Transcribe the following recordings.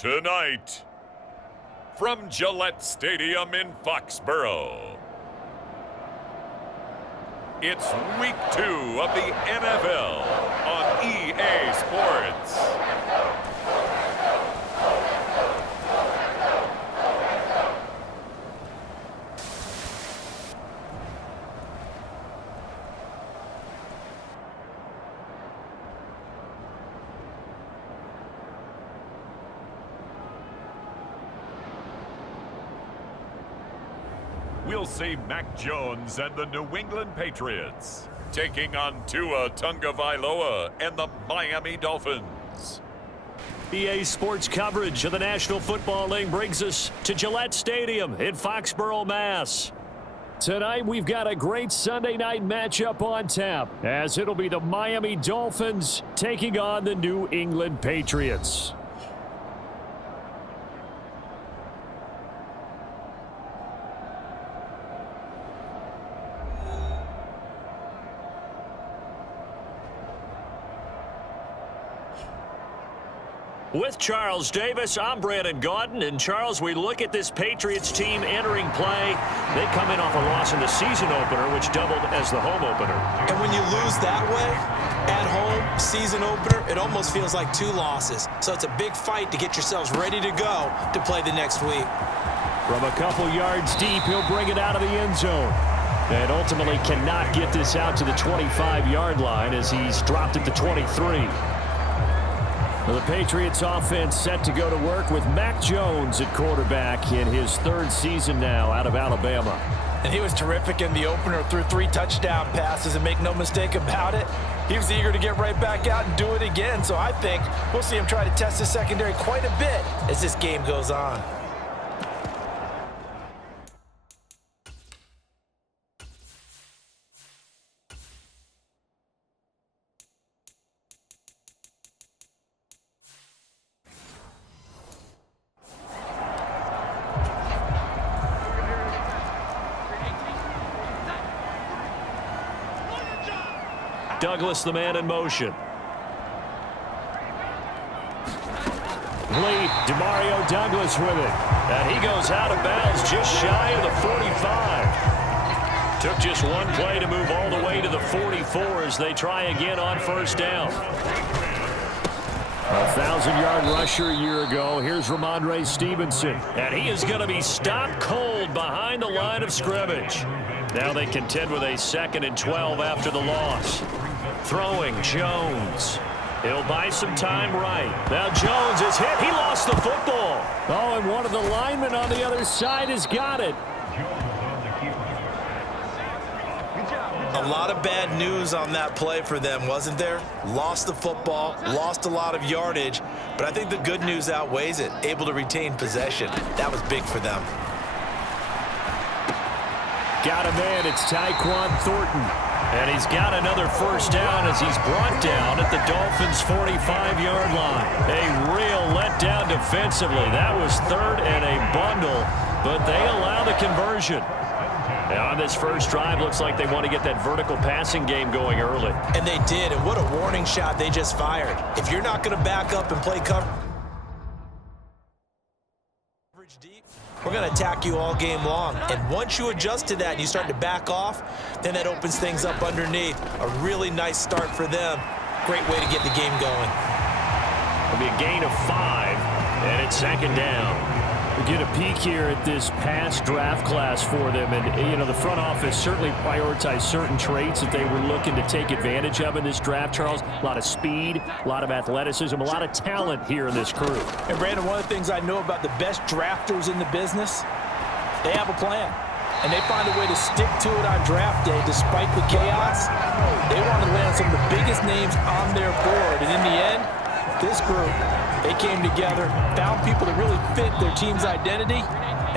Tonight, from Gillette Stadium in Foxborough, it's Week 2 of the NFL on EA Sports. We'll see Mac Jones and the New England Patriots taking on Tua Tagovailoa and the Miami Dolphins. EA Sports coverage of the National Football League brings us to Gillette Stadium in Foxborough, Mass. Tonight, we've got a great Sunday night matchup on tap, as it'll be the Miami Dolphins taking on the New England Patriots. With Charles Davis, I'm Brandon Gaudin. And Charles, we look at this Patriots team entering play. They come in off a loss in the season opener, which doubled as the home opener. And when you lose that way, at home, season opener, it almost feels like 2 losses. So it's a big fight to get yourselves ready to go to play the next week. From a couple yards deep, he'll bring it out of the end zone. And ultimately cannot get this out to the 25-yard line as he's dropped at the 23. The Patriots offense set to go to work with Mac Jones at quarterback in his 3rd season now out of Alabama. And he was terrific in the opener, threw 3 touchdown passes, and make no mistake about it, he was eager to get right back out and do it again. So I think we'll see him try to test his secondary quite a bit as this game goes on. Douglas, the man in motion. Lead, DeMario Douglas with it. And he goes out of bounds just shy of the 45. Took just one play to move all the way to the 44 as they try again on 1st down. A 1,000-yard rusher a year ago. Here's Ramondre Stevenson. And he is going to be stopped cold behind the line of scrimmage. Now they contend with a 2nd and 12 after the loss. Throwing, Jones. He'll buy some time right. Now Jones is hit. He lost the football. Oh, and one of the linemen on the other side has got it. A lot of bad news on that play for them, wasn't there? Lost the football, lost a lot of yardage, but I think the good news outweighs it. Able to retain possession. That was big for them. Got a man. It's Tyquan Thornton. And he's got another 1st down as he's brought down at the Dolphins' 45-yard line. A real letdown defensively. That was 3rd and a bundle, but they allow the conversion. Now on this first drive, looks like they want to get that vertical passing game going early. And they did, and what a warning shot they just fired. If you're not going to back up and play coverage deep, we're going to attack you all game long. And once you adjust to that and you start to back off, then that opens things up underneath. A really nice start for them. Great way to get the game going. It'll be a gain of 5, and it's 2nd down. We get a peek here at this past draft class for them. And, you know, the front office certainly prioritized certain traits that they were looking to take advantage of in this draft, Charles. A lot of speed, a lot of athleticism, a lot of talent here in this crew. And, Brandon, one of the things I know about the best drafters in the business, they have a plan. And they find a way to stick to it on draft day despite the chaos. They want to land some of the biggest names on their board. And in the end, this group, they came together, found people that really fit their team's identity,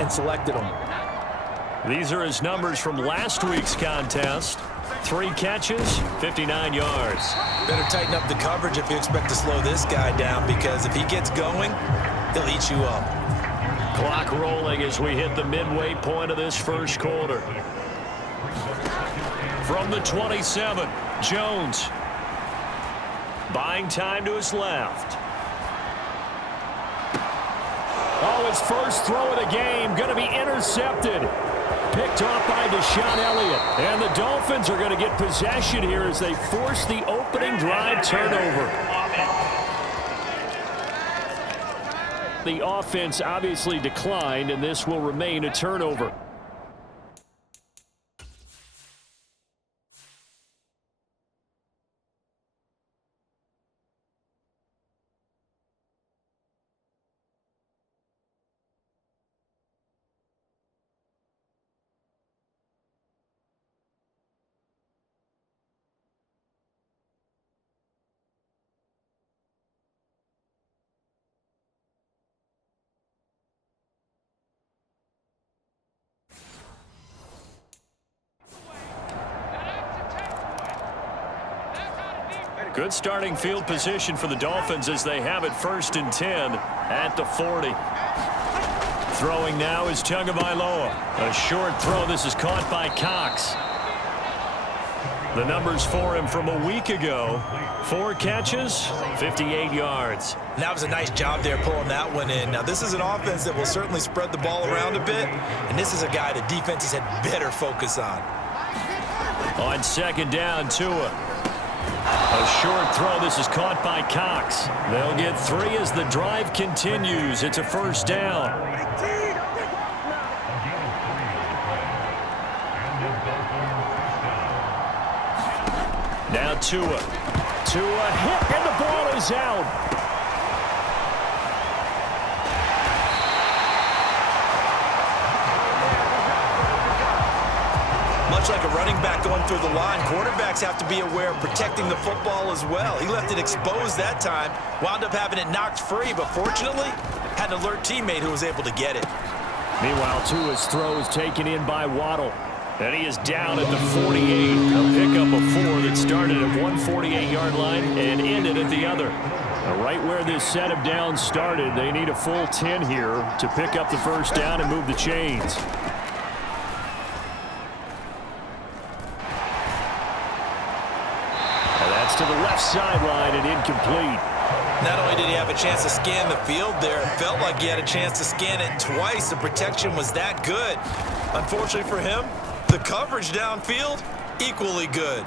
and selected them. These are his numbers from last week's contest. 3 catches, 59 yards. Better tighten up the coverage if you expect to slow this guy down, because if he gets going, he'll eat you up. Clock rolling as we hit the midway point of this first quarter. From the 27, Jones. Buying time to his left. his first throw of the game, going to be intercepted. Picked off by Deshaun Elliott. And the Dolphins are going to get possession here as they force the opening drive turnover. The offense obviously declined, and this will remain a turnover. Good starting field position for the Dolphins as they have it 1st and 10 at the 40. Throwing now is Tagovailoa. A short throw. This is caught by Cox. The numbers for him from a week ago. 4 catches, 58 yards. And that was a nice job there pulling that one in. Now, this is an offense that will certainly spread the ball around a bit. And this is a guy the defenses had better focus on. On 2nd down, Tua. A short throw. This is caught by Cox. They'll get 3 as the drive continues. It's a 1st down. Now Tua. Tua hit, and the ball is out. Much like a running back going through the line, quarterbacks have to be aware of protecting the football as well. He left it exposed that time, wound up having it knocked free, but fortunately had an alert teammate who was able to get it. Meanwhile, Tua's throw is taken in by Waddle. And he is down at the 48. A pickup of 4 that started at 148-yard line and ended at the other. Right where this set of downs started, they need a full 10 here to pick up the 1st down and move the chains. To the left sideline and incomplete. Not only did he have a chance to scan the field there, it felt like he had a chance to scan it twice. The protection was that good. Unfortunately for him, the coverage downfield, equally good.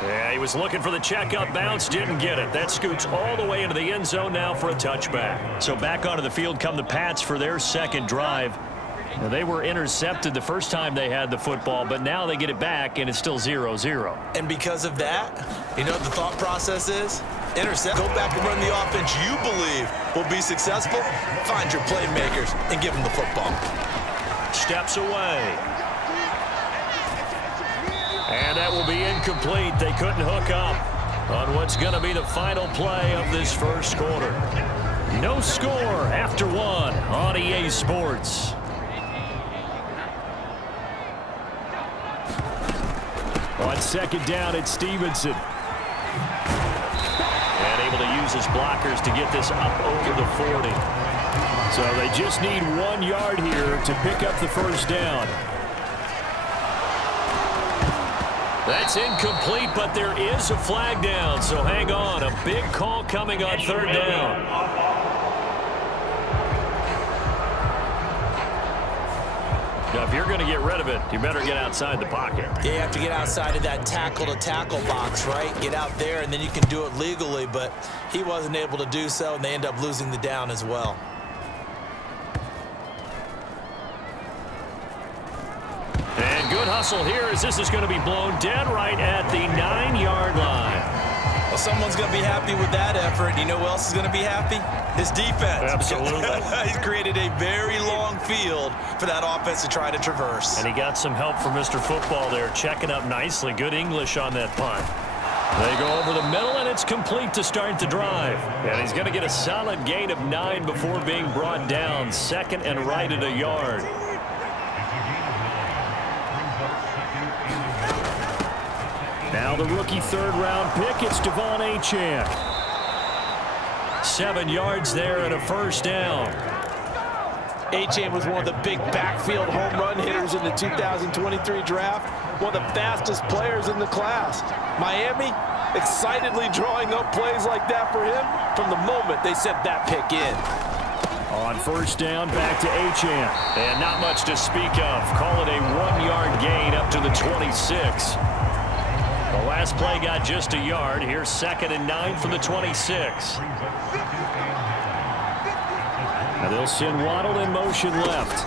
Yeah, he was looking for the checkup bounce, didn't get it. That scoots all the way into the end zone now for a touchback. So back onto the field come the Pats for their 2nd drive. Now, they were intercepted the first time they had the football, but now they get it back, and it's still 0-0. And because of that, you know what the thought process is? Intercept, go back and run the offense you believe will be successful. Find your playmakers and give them the football. Steps away. And that will be incomplete. They couldn't hook up on what's going to be the final play of this 1st quarter. No score after 1 on EA Sports. On 2nd down, it's Stevenson. And able to use his blockers to get this up over the 40. So they just need 1 yard here to pick up the 1st down. That's incomplete, but there is a flag down, so hang on. A big call coming on 3rd down. Now, if you're going to get rid of it, you better get outside the pocket. Yeah, you have to get outside of that tackle-to-tackle box, right? Get out there, and then you can do it legally, but he wasn't able to do so, and they end up losing the down as well. And good hustle here as this is going to be blown dead right at the 9-yard line. Well, someone's going to be happy with that effort. You know who else is going to be happy? His defense. Absolutely. He's created a very long field for that offense to try to traverse. And he got some help from Mr. Football there, checking up nicely. Good English on that punt. They go over the middle, and it's complete to start the drive. And he's going to get a solid gain of 9 before being brought down. 2nd and right at a yard. Now the rookie 3rd-round pick, it's Devon Achane. 7 yards there and a 1st down. Achane was one of the big backfield home run hitters in the 2023 draft. One of the fastest players in the class. Miami, excitedly drawing up plays like that for him from the moment they sent that pick in. On first down, back to Achane. And not much to speak of. Call it a 1-yard gain up to the 26. The last play got just a yard. Here's 2nd and 9 from the 26. Now they'll send Waddle in motion left.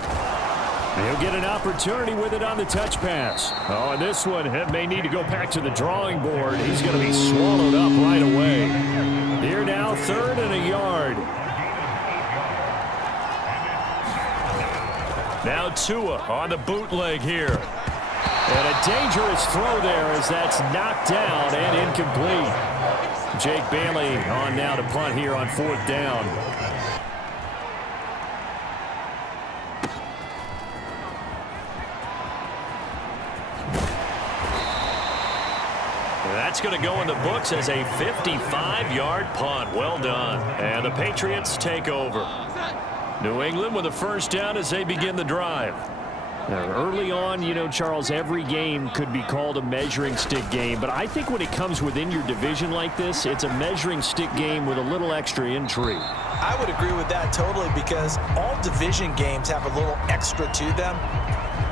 He'll get an opportunity with it on the touch pass. Oh, and this one may need to go back to the drawing board. He's going to be swallowed up right away. Here now, 3rd and a yard. Now Tua on the bootleg here. And a dangerous throw there as that's knocked down and incomplete. Jake Bailey on now to punt here on 4th down. That's going to go in the books as a 55-yard punt. Well done. And the Patriots take over. New England with a first down as they begin the drive. Now, early on, you know, Charles, every game could be called a measuring stick game. But I think when it comes within your division like this, it's a measuring stick game with a little extra intrigue. I would agree with that totally because all division games have a little extra to them.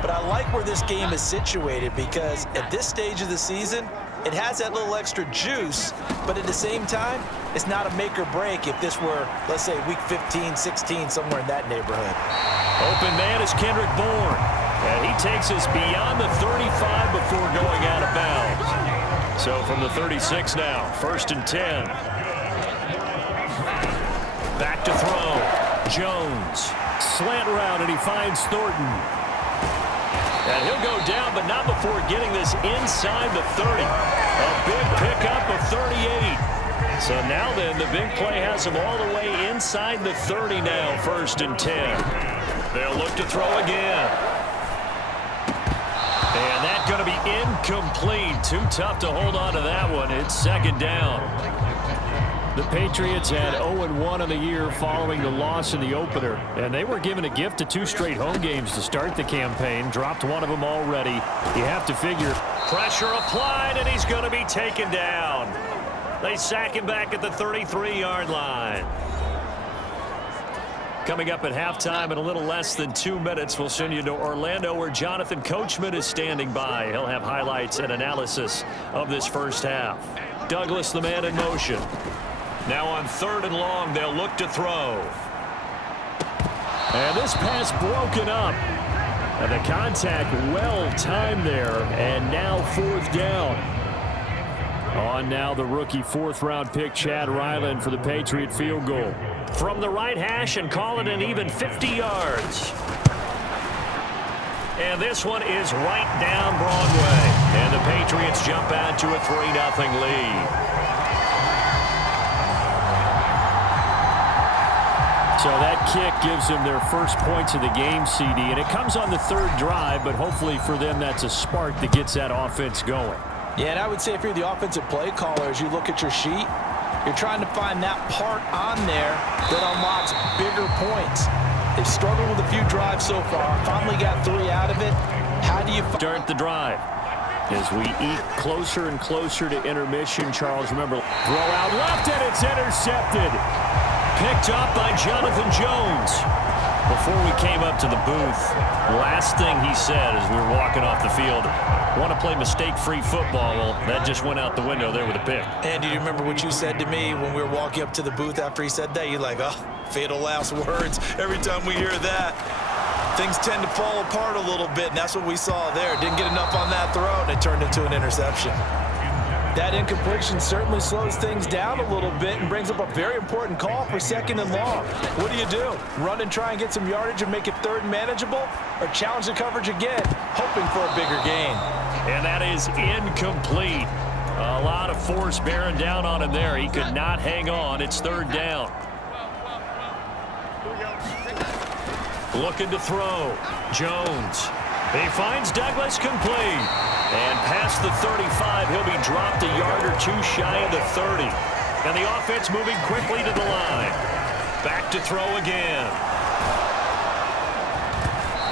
But I like where this game is situated because at this stage of the season, it has that little extra juice, but at the same time, it's not a make or break if this were, let's say, week 15, 16, somewhere in that neighborhood. Open man is Kendrick Bourne, and he takes us beyond the 35 before going out of bounds. So from the 36 now, 1st and 10. Back to throw. Jones. Slant route, and he finds Thornton. And he'll go down, but not before getting this inside the 30. A big pickup of 38. So now then, the big play has him all the way inside the 30 now, 1st and 10. They'll look to throw again. And that's going to be incomplete. Too tough to hold on to that one. It's 2nd down. The Patriots had 0-1 on the year following the loss in the opener, and they were given a gift of 2 straight home games to start the campaign. Dropped one of them already. You have to figure pressure applied, and he's going to be taken down. They sack him back at the 33-yard line. Coming up at halftime in a little less than 2 minutes, we'll send you to Orlando where Jonathan Coachman is standing by. He'll have highlights and analysis of this first half. Douglas, the man in motion. Now on 3rd and long, they'll look to throw. And this pass broken up. And the contact well timed there. And now 4th down. On now the rookie 4th-round pick Chad Ryland for the Patriot field goal. From the right hash and call it an even 50 yards. And this one is right down Broadway. And the Patriots jump out to a 3-0 lead. So that kick gives them their first points of the game, CD. And it comes on the 3rd drive, but hopefully for them that's a spark that gets that offense going. Yeah, and I would say if you're the offensive play caller, as you look at your sheet, you're trying to find that part on there that unlocks bigger points. They've struggled with a few drives so far. Finally got 3 out of it. How do you start the drive? As we eat closer and closer to intermission, Charles, remember, throw out left, and it's intercepted. Picked up by Jonathan Jones. Before we came up to the booth, last thing he said as we were walking off the field, want to play mistake-free football. Well, that just went out the window there with a pick. And do you remember what you said to me when we were walking up to the booth after he said that? You're like, oh, fatal last words. Every time we hear that, things tend to fall apart a little bit, and that's what we saw there. Didn't get enough on that throw, and it turned into an interception. That incompletion certainly slows things down a little bit and brings up a very important call for 2nd and long. What do? Run and try and get some yardage and make it 3rd and manageable, or challenge the coverage again, hoping for a bigger gain? And that is incomplete. A lot of force bearing down on him there. He could not hang on. It's 3rd down. Looking to throw. Jones. He finds Douglas complete. And past the 35, he'll be dropped a yard or 2 shy of the 30. And the offense moving quickly to the line. Back to throw again.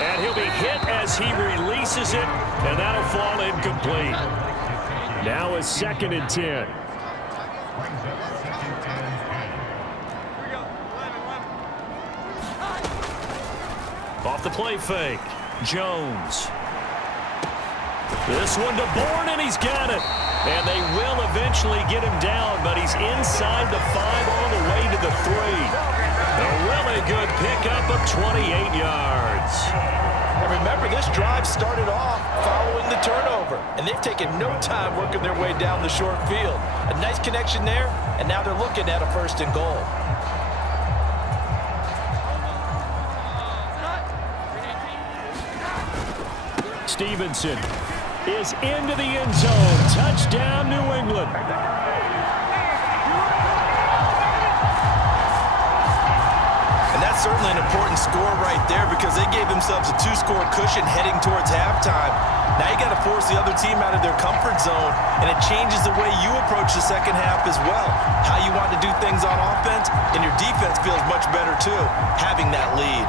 And he'll be hit as he releases it, and that'll fall incomplete. Now is 2nd and 10. Off the play fake, Jones. This one to Bourne, and he's got it. And they will eventually get him down, but he's inside the 5 all the way to the 3. A really good pickup of 28 yards. And remember, this drive started off following the turnover, and they've taken no time working their way down the short field. A nice connection there, and now they're looking at a 1st and goal. Stevenson is into the end zone. Touchdown, New England. And that's certainly an important score right there because they gave themselves a 2-score cushion heading towards halftime. Now you got to force the other team out of their comfort zone, and it changes the way you approach the second half as well. How you want to do things on offense, and your defense feels much better too, having that lead.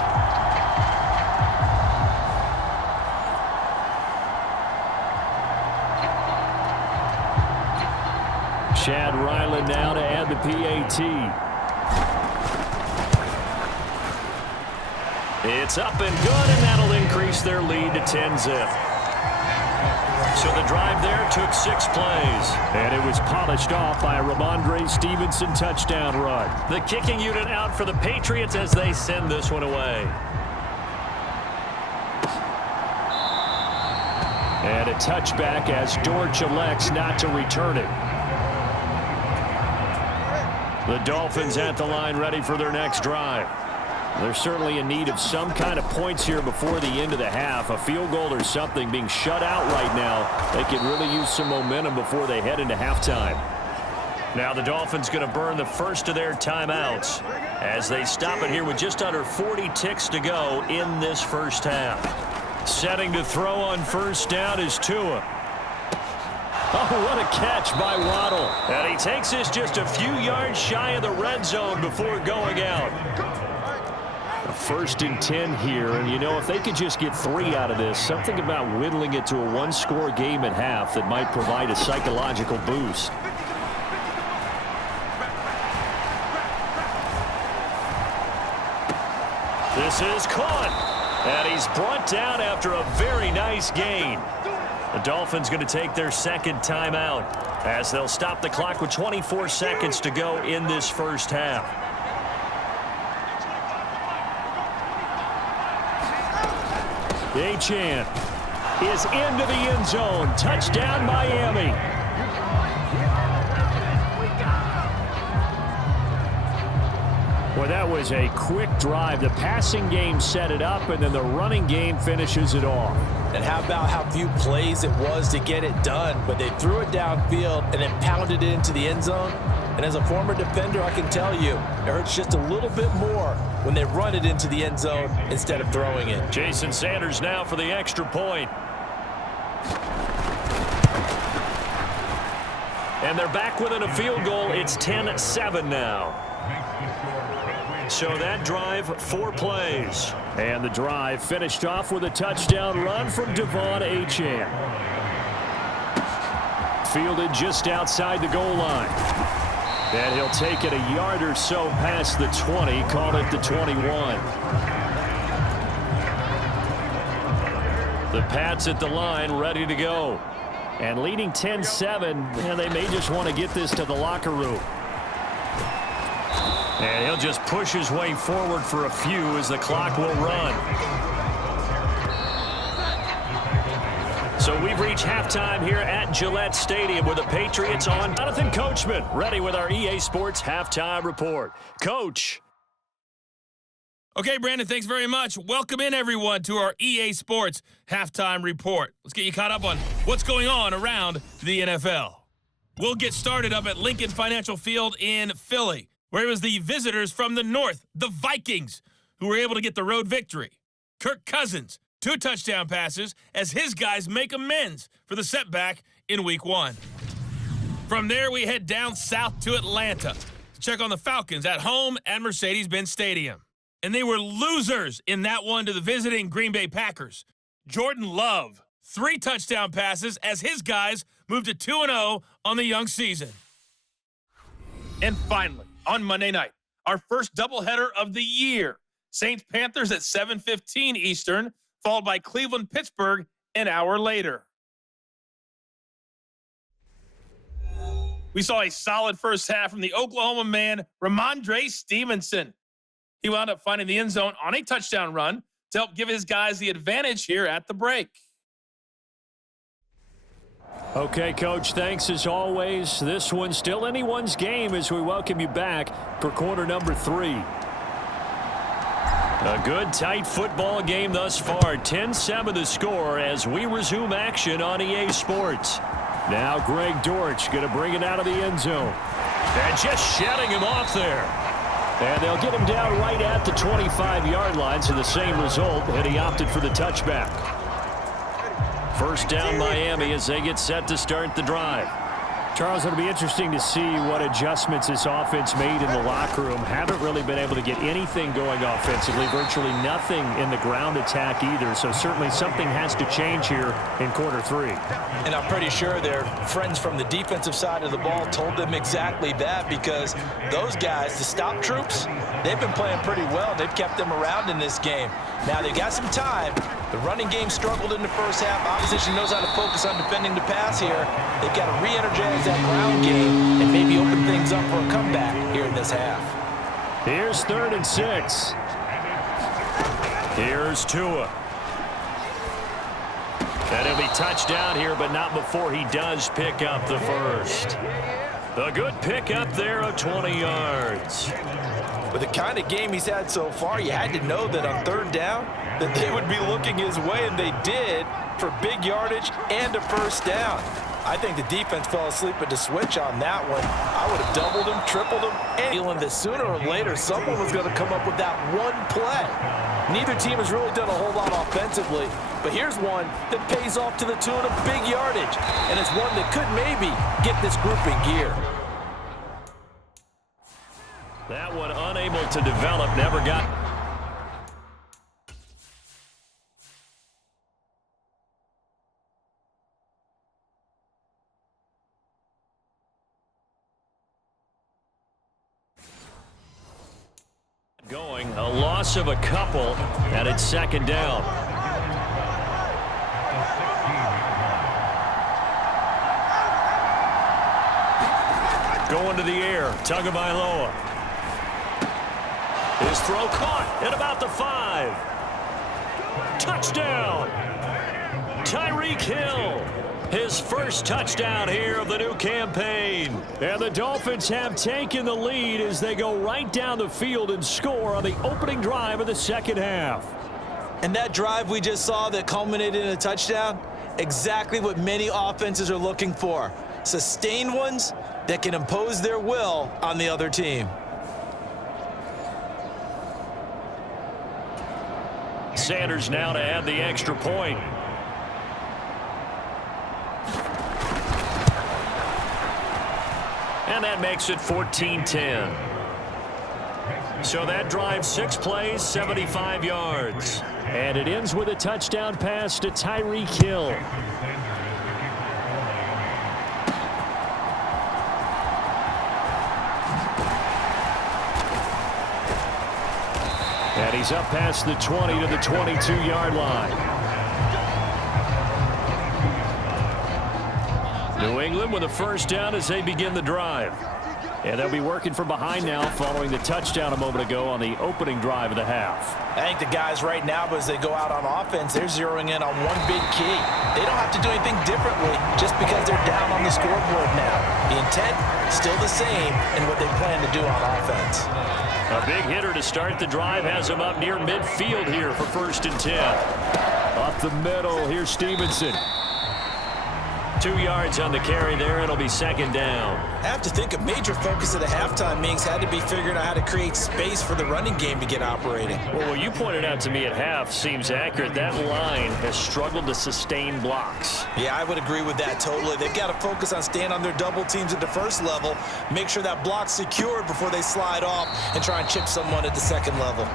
Chad Ryland now to add the PAT. It's up and good, and that'll increase their lead to 10-zip. So the drive there took 6 plays. And it was polished off by a Ramondre Stevenson touchdown run. The kicking unit out for the Patriots as they send this one away. And a touchback as Dortch elects not to return it. The Dolphins at the line ready for their next drive. They're certainly in need of some kind of points here before the end of the half. A field goal or something. Being shut out right now, they could really use some momentum before they head into halftime. Now the Dolphins going to burn the first of their timeouts as they stop it here with just under 40 ticks to go in this first half. Setting to throw on first down is Tua. Oh, what a catch by Waddle. And he takes this just a few yards shy of the red zone before going out. A 1st and 10 here, and you know, if they could just get 3 out of this, something about whittling it to a 1-score game at half that might provide a psychological boost. This is caught, and he's brought down after a very nice gain. The Dolphins going to take their 2nd timeout as they'll stop the clock with 24 seconds to go in this first half. Achane is into the end zone. Touchdown, Miami. Well, that was a quick drive. The passing game set it up, and then the running game finishes it off. And how about how few plays it was to get it done, but they threw it downfield and then pounded it into the end zone. And as a former defender, I can tell you, it hurts just a little bit more when they run it into the end zone instead of throwing it. Jason Sanders now for the extra point. And they're back within a field goal. It's 10-7 now. So that drive, 4 plays. And the drive finished off with a touchdown run from Devon Achane. Fielded just outside the goal line. And he'll take it a yard or so past the 20, call it the 21. The Pats at the line ready to go. And leading 10-7, and they may just want to get this to the locker room. And he'll just push his way forward for a few as the clock will run. So we've reached halftime here at Gillette Stadium with the Patriots on. Jonathan Coachman ready with our EA Sports Halftime Report. Coach. Okay, Brandon, thanks very much. Welcome in, everyone, to our EA Sports Halftime Report. Let's get you caught up on what's going on around the NFL. We'll get started up at Lincoln Financial Field in Philly, where it was the visitors from the north, the Vikings, who were able to get the road victory. Kirk Cousins, 2 touchdown passes as his guys make amends for the setback in Week 1. From there, we head down south to Atlanta to check on the Falcons at home at Mercedes-Benz Stadium. And they were losers in that one to the visiting Green Bay Packers. Jordan Love, 3 touchdown passes as his guys moved to 2-0 on the young season. And finally, on Monday night, our first doubleheader of the year. Saints-Panthers at 7:15 Eastern, followed by Cleveland-Pittsburgh an hour later. We saw a solid first half from the Oklahoma man, Ramondre Stevenson. He wound up finding the end zone on a touchdown run to help give his guys the advantage here at the break. Okay, Coach, thanks as always. This one's still anyone's game as we welcome you back for quarter number 3. A good, tight football game thus far. 10-7 the score as we resume action on EA Sports. Now Greg Dortch going to bring it out of the end zone. And just shutting him off there. And they'll get him down right at the 25-yard line, so the same result, and he opted for the touchback. First down Miami as they get set to start the drive. Charles, it'll be interesting to see what adjustments this offense made in the locker room. Haven't really been able to get anything going offensively, virtually nothing in the ground attack either. So certainly something has to change here in quarter 3. And I'm pretty sure their friends from the defensive side of the ball told them exactly that, because those guys, the stop troops, they've been playing pretty well. They've kept them around in this game. Now they've got some time. The running game struggled in the first half. Opposition knows how to focus on defending the pass here. They've got to re-energize that ground game and maybe open things up for a comeback here in this half. Here's 3rd and 6. Here's Tua. And he'll be touchdown here, but not before he does pick up the first. A good pickup there of 20 yards. With the kind of game he's had so far, you had to know that on 3rd down that they would be looking his way, and they did, for big yardage and a first down. I think the defense fell asleep at the switch on that one. I would have doubled him, tripled him, and feeling that sooner or later someone was going to come up with that one play. Neither team has really done a whole lot offensively, but here's one that pays off to the tune of big yardage, and it's one that could maybe get this group in gear. That one unable to develop, never got. Going, a loss of a couple, and it's 2nd down. Going to the air, Tagovailoa. His throw caught at about the 5. Touchdown! Tyreek Hill. His first touchdown here of the new campaign. And the Dolphins have taken the lead as they go right down the field and score on the opening drive of the second half. And that drive we just saw that culminated in a touchdown, exactly what many offenses are looking for. Sustained ones that can impose their will on the other team. Sanders now to add the extra point. And that makes it 14-10. So that drive, 6 plays, 75 yards. And it ends with a touchdown pass to Tyreek Hill. And he's up past the 20 to the 22-yard line. New England with a first down as they begin the drive. And they'll be working from behind now following the touchdown a moment ago on the opening drive of the half. I think the guys right now, as they go out on offense, they're zeroing in on one big key. They don't have to do anything differently just because they're down on the scoreboard now. The intent, still the same in what they plan to do on offense. A big hitter to start the drive has him up near midfield here for 1st and 10. Up the middle, here's Stevenson. 2 yards on the carry there. It'll be 2nd down. I have to think a major focus of the halftime meetings had to be figuring out how to create space for the running game to get operating. Well, what you pointed out to me at half seems accurate. That line has struggled to sustain blocks. Yeah, I would agree with that totally. They've got to focus on staying on their double teams at the first level, make sure that block's secured before they slide off and try and chip someone at the second level.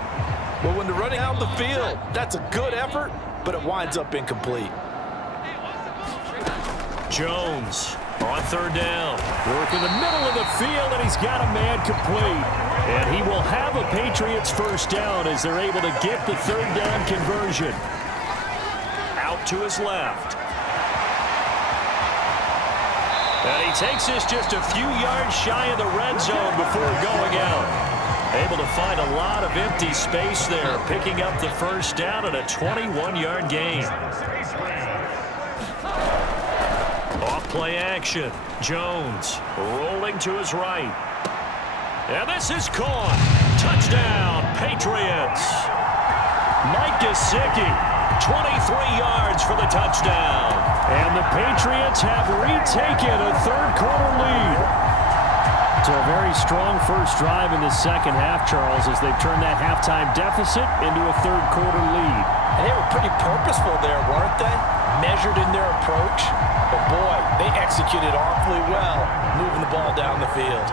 Well, when they're running out the field, that's a good effort, but it winds up incomplete. Jones On third down. Work in the middle of the field, and he's got a man complete. And he will have a Patriots first down as they're able to get the third down conversion. Out to his left. And he takes this just a few yards shy of the red zone before going out. Able to find a lot of empty space there, picking up the first down at a 21-yard gain. Off play action. Jones rolling to his right. And this is caught. Touchdown, Patriots. Mike Gesicki, 23 yards for the touchdown. And the Patriots have retaken a third-quarter lead. So a very strong first drive in the second half, Charles, as they've turned that halftime deficit into a third-quarter lead. And they were pretty purposeful there, weren't they? Measured in their approach. But, boy, they executed awfully well, moving the ball down the field.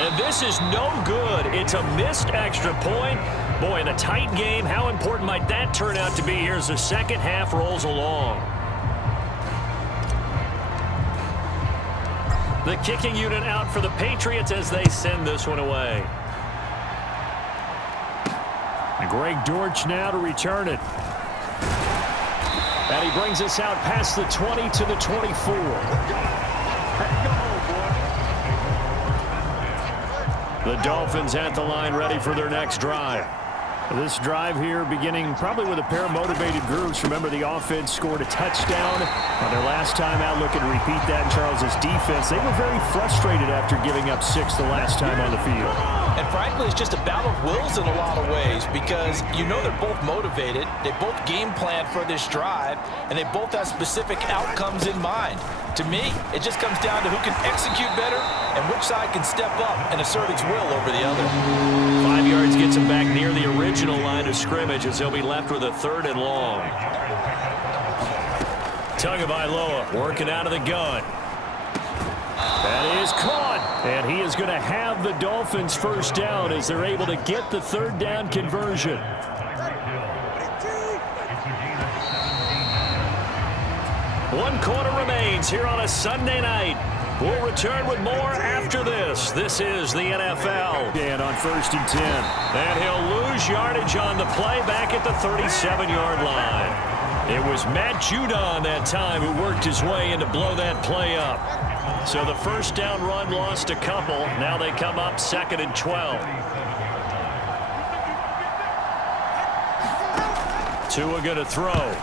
And this is no good. It's a missed extra point. Boy, in a tight game, how important might that turn out to be here as the second half rolls along? The kicking unit out for the Patriots as they send this one away. And Greg Dortch now to return it. And he brings us out past the 20 to the 24. The Dolphins at the line ready for their next drive. This drive here beginning probably with a pair of motivated groups. Remember, the offense scored a touchdown on their last time out. Looking to repeat that in Charles's defense. They were very frustrated after giving up 6 the last time on the field. And frankly, it's just a battle of wills in a lot of ways because you know they're both motivated. They both game plan for this drive, and they both have specific outcomes in mind. To me, it just comes down to who can execute better and which side can step up and assert its will over the other. 5 yards gets him back near the original line of scrimmage as he'll be left with a third and long. Tagovailoa working out of the gun. That is caught. And he is going to have the Dolphins first down as they're able to get the third down conversion. One quarter remains here on a Sunday night. We'll return with more after this. This is the NFL. And on 1st and 10. And he'll lose yardage on the play back at the 37-yard line. It was Matt Judon that time who worked his way in to blow that play up. So the first down run lost a couple. Now they come up 2nd and 12. Tua going to throw.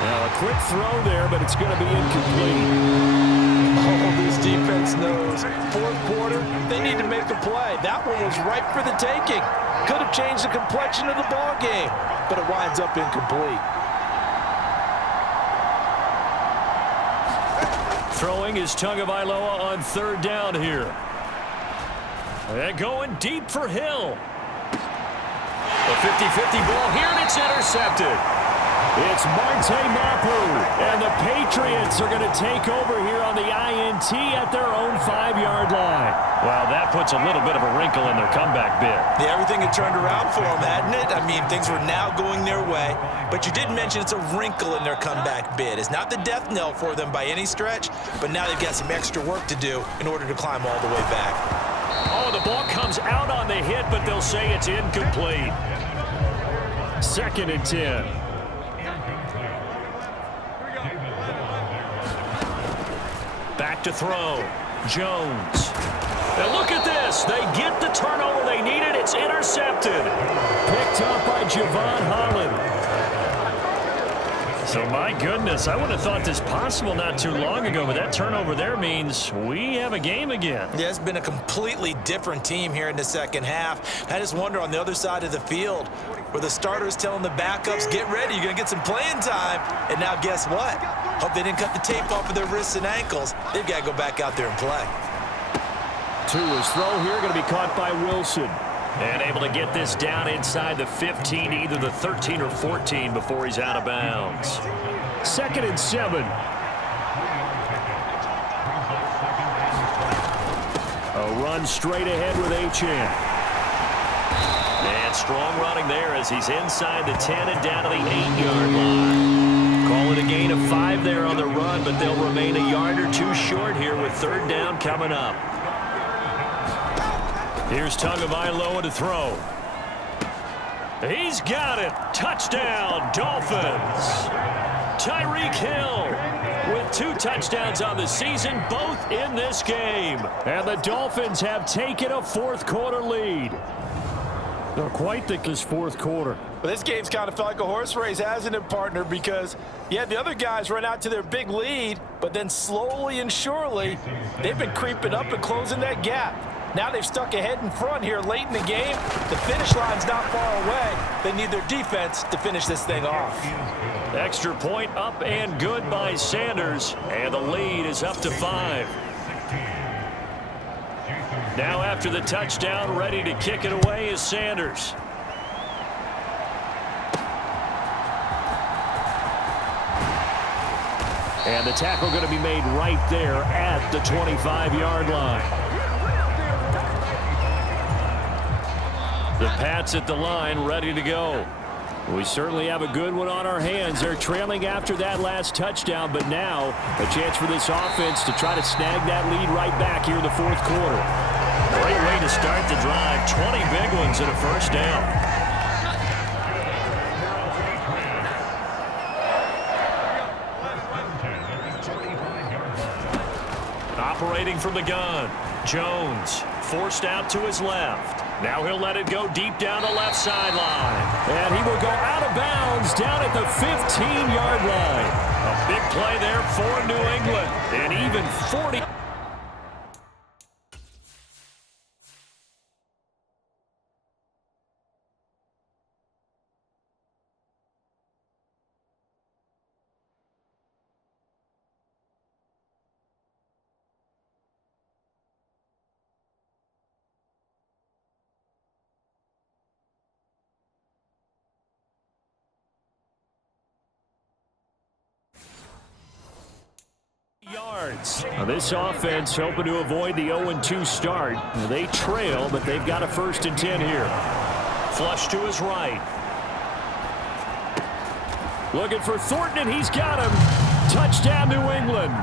Now a quick throw there, but it's going to be incomplete. Oh, this defense knows. Fourth quarter, they need to make a play. That one was ripe for the taking. Could have changed the complexion of the ball game, but it winds up incomplete. Throwing is Tagovailoa on third down here. And going deep for Hill. A 50-50 ball here, and it's intercepted. It's Marte Mapu, and the Patriots are going to take over here on the INT at their own 5-yard line. Well, that puts a little bit of a wrinkle in their comeback bid. Yeah, everything had turned around for them, hadn't it? I mean, things were now going their way. But you did mention it's a wrinkle in their comeback bid. It's not the death knell for them by any stretch, but now they've got some extra work to do in order to climb all the way back. Oh, the ball comes out on the hit, but they'll say it's incomplete. 2nd and 10. Back to throw. Jones. And look at this. They get the turnover they needed. It's intercepted. Picked up by Javon Holland. So, my goodness, I would have thought this possible not too long ago, but that turnover there means we have a game again. Yeah, it's been a completely different team here in the second half. I just wonder on the other side of the field where the starters telling the backups, get ready, you're going to get some playing time. And now guess what? Hope they didn't cut the tape off of their wrists and ankles. They've got to go back out there and play. Tua's throw here going to be caught by Wilson. And able to get this down inside the 15, either the 13 or 14 before he's out of bounds. 2nd and 7. A run straight ahead with Achane. And And strong running there as he's inside the 10 and down to the 8-yard line. Call it a gain of 5 there on the run, but they'll remain a yard or 2 short here with 3rd down coming up. Here's Tagovailoa to throw. He's got it. Touchdown, Dolphins. Tyreek Hill with 2 touchdowns on the season, both in this game. And the Dolphins have taken a 4th quarter lead. They'll quite think this 4th quarter. Well, this game's kind of felt like a horse race, hasn't it, partner? Because, yeah, the other guys run out to their big lead, but then slowly and surely, they've been creeping up and closing that gap. Now they've stuck ahead in front here late in the game. The finish line's not far away. They need their defense to finish this thing off. Extra point up and good by Sanders, and the lead is up to 5. Now after the touchdown, ready to kick it away is Sanders. And the tackle going to be made right there at the 25-yard line. The Pats at the line, ready to go. We certainly have a good one on our hands. They're trailing after that last touchdown, but now a chance for this offense to try to snag that lead right back here in the 4th quarter. Great way to start the drive. 20 big ones and a 1st down. Operating from the gun, Jones forced out to his left. Now he'll let it go deep down the left sideline. And he will go out of bounds down at the 15-yard line. A big play there for New England. And even 40. Yards. Now this offense hoping to avoid the 0-2 start. They trail, but they've got a 1st and 10 here. Flush to his right. Looking for Thornton, and he's got him. Touchdown, New England.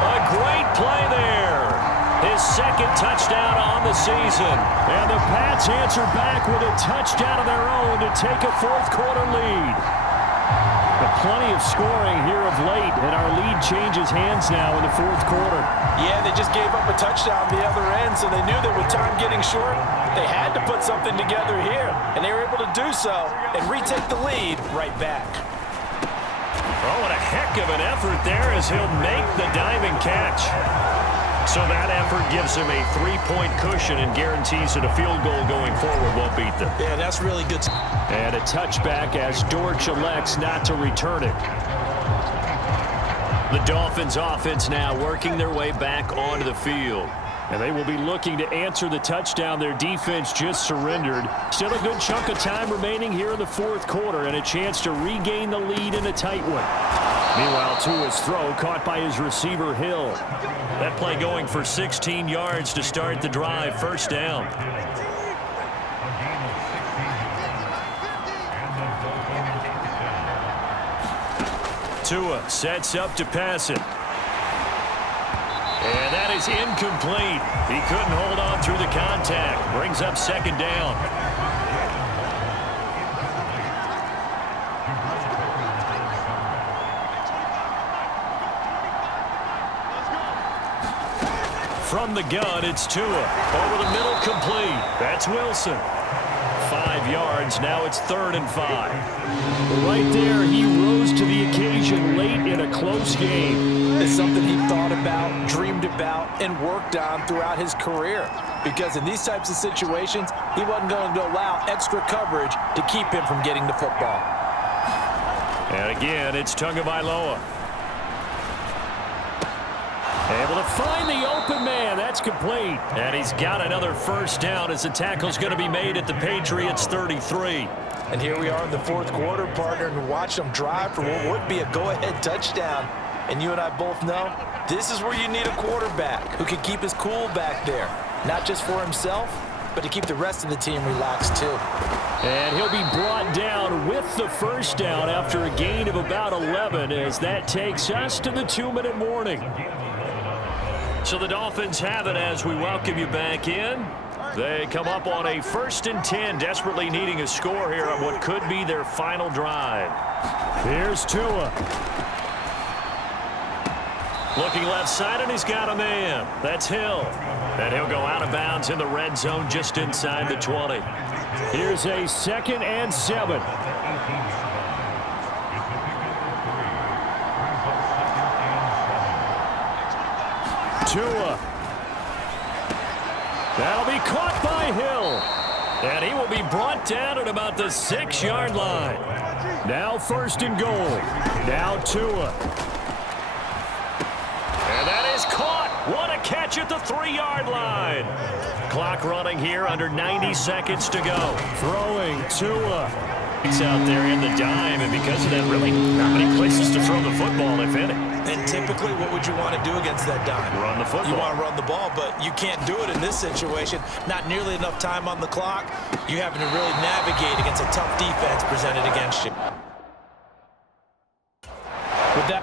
A great play there. His 2nd touchdown on the season. And the Pats answer back with a touchdown of their own to take a 4th quarter lead. Plenty of scoring here of late, and our lead changes hands now in the 4th quarter. Yeah, they just gave up a touchdown on the other end, so they knew that with time getting short, they had to put something together here, and they were able to do so and retake the lead right back. Oh, what a heck of an effort there as he'll make the diving catch. So that effort gives him a 3-point cushion and guarantees that a field goal going forward won't beat them. Yeah, that's really good. And a touchback as Dortch elects not to return it. The Dolphins offense now working their way back onto the field. And they will be looking to answer the touchdown their defense just surrendered. Still a good chunk of time remaining here in the 4th quarter and a chance to regain the lead in a tight one. Meanwhile, Tua's throw caught by his receiver, Hill. That play going for 16 yards to start the drive. 1st down. Tua sets up to pass it. And that is incomplete. He couldn't hold on through the contact. Brings up 2nd down. From the gun, it's Tua. Over the middle, complete. That's Wilson. 5 yards. Now it's 3rd and 5. Right there, he rose to the occasion late in a close game. It's something he thought about, dreamed about, and worked on throughout his career. Because in these types of situations, he wasn't going to allow extra coverage to keep him from getting the football. And again, it's Tagovailoa. Able to find the open man. That's complete. And he's got another 1st down as the tackle's going to be made at the Patriots 33. And here we are in the 4th quarter, partner, and watch them drive for what would be a go-ahead touchdown. And you and I both know this is where you need a quarterback who can keep his cool back there, not just for himself, but to keep the rest of the team relaxed too. And he'll be brought down with the first down after a gain of about 11 as that takes us to the 2-minute warning. So the Dolphins have it as we welcome you back in. They come up on a 1st and 10, desperately needing a score here on what could be their final drive. Here's Tua. Looking left side, and he's got a man. That's Hill. And he'll go out of bounds in the red zone just inside the 20. Here's a 2nd and 7. Tua. That'll be caught by Hill. And he will be brought down at about the 6-yard line. Now 1st and goal. Now Tua. And that is caught. What a catch at the 3-yard line. Clock running here, under 90 seconds to go. Throwing Tua. He's out there in the dime, and because of that, really not many places to throw the football, if any. And typically, what would you want to do against that dime? Run the football. You want to run the ball, but you can't do it in this situation. Not nearly enough time on the clock. You're having to really navigate against a tough defense presented against you. With that.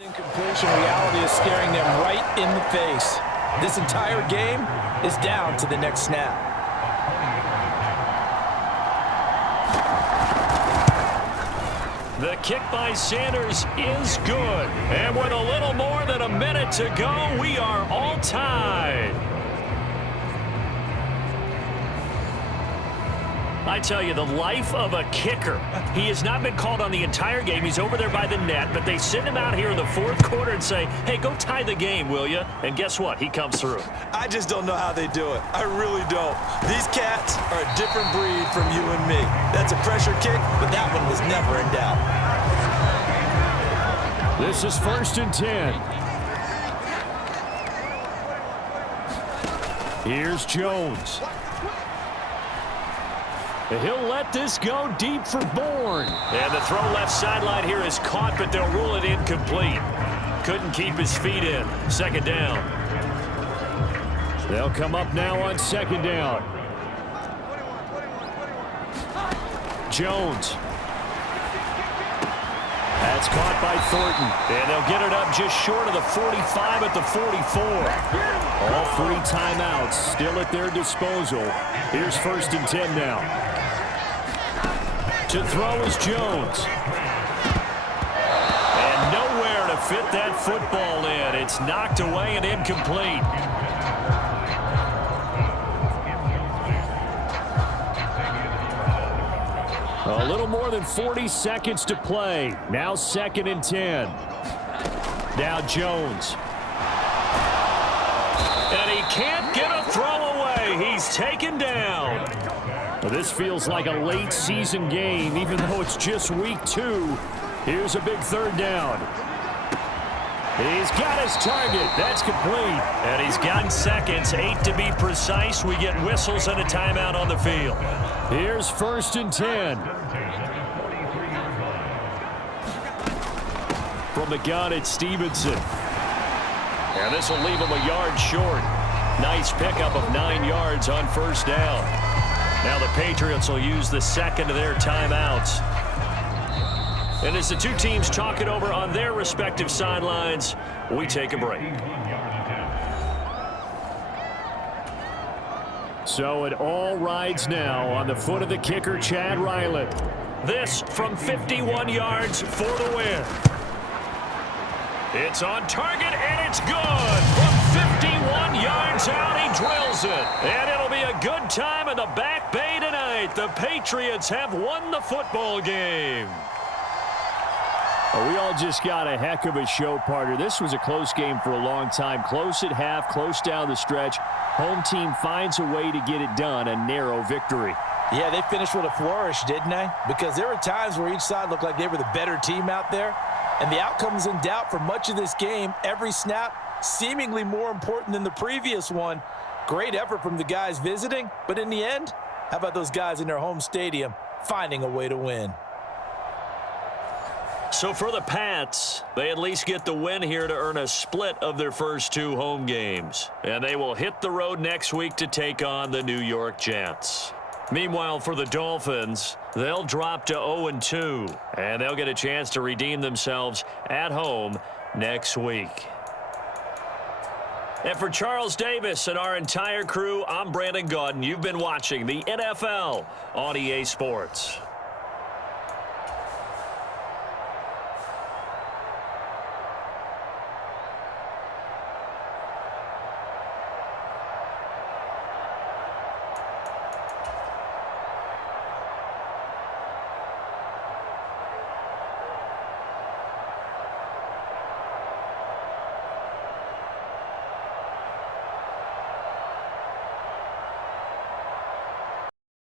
Incompletion reality is staring them right in the face. This entire game is down to the next snap. The kick by Sanders is good. And with a little more than a minute to go, we are all tied. I tell you, the life of a kicker. He has not been called on the entire game. He's over there by the net, but they send him out here in the 4th quarter and say, hey, go tie the game, will you? And guess what? He comes through. I just don't know how they do it. I really don't. These cats are a different breed from you and me. That's a pressure kick, but that one was never in doubt. This is 1st and 10. Here's Jones. He'll let this go deep for Bourne. And the throw left sideline here is caught, but they'll rule it incomplete. Couldn't keep his feet in. 2nd down. They'll come up now on 2nd down. Jones. That's caught by Thornton. And they'll get it up just short of the 45 at the 44. All 3 timeouts still at their disposal. Here's 1st and 10 now. To throw is Jones. And nowhere to fit that football in. It's knocked away and incomplete. A little more than 40 seconds to play. Now 2nd and 10. Now Jones. And he can't get a throw away. He's taken down. Well, this feels like a late season game, even though it's just week 2. Here's a big 3rd down. He's got his target. That's complete. And he's gotten seconds, 8 to be precise. We get whistles and a timeout on the field. Here's 1st and 10. From the gun, it's Stevenson. And this will leave him a yard short. Nice pickup of 9 yards on 1st down. Now the Patriots will use the 2nd of their timeouts. And as the 2 teams talk it over on their respective sidelines, we take a break. So it all rides now on the foot of the kicker, Chad Ryland. This from 51 yards for the win. It's on target, and it's good. From 51 yards out, he drills it. And it'll be a good time in the back bay tonight. The Patriots have won the football game. Well, we all just got a heck of a show, partner. This was a close game for a long time. Close at half, close down the stretch. Home team finds a way to get it done, a narrow victory. Yeah, they finished with a flourish, didn't they? Because there were times where each side looked like they were the better team out there. And the outcome was in doubt for much of this game. Every snap seemingly more important than the previous one. Great effort from the guys visiting. But in the end, how about those guys in their home stadium finding a way to win? So for the Pats, they at least get the win here to earn a split of their first 2 home games. And they will hit the road next week to take on the New York Jets. Meanwhile, for the Dolphins, they'll drop to 0-2, and they'll get a chance to redeem themselves at home next week. And for Charles Davis and our entire crew, I'm Brandon Gaudin. You've been watching the NFL on EA Sports.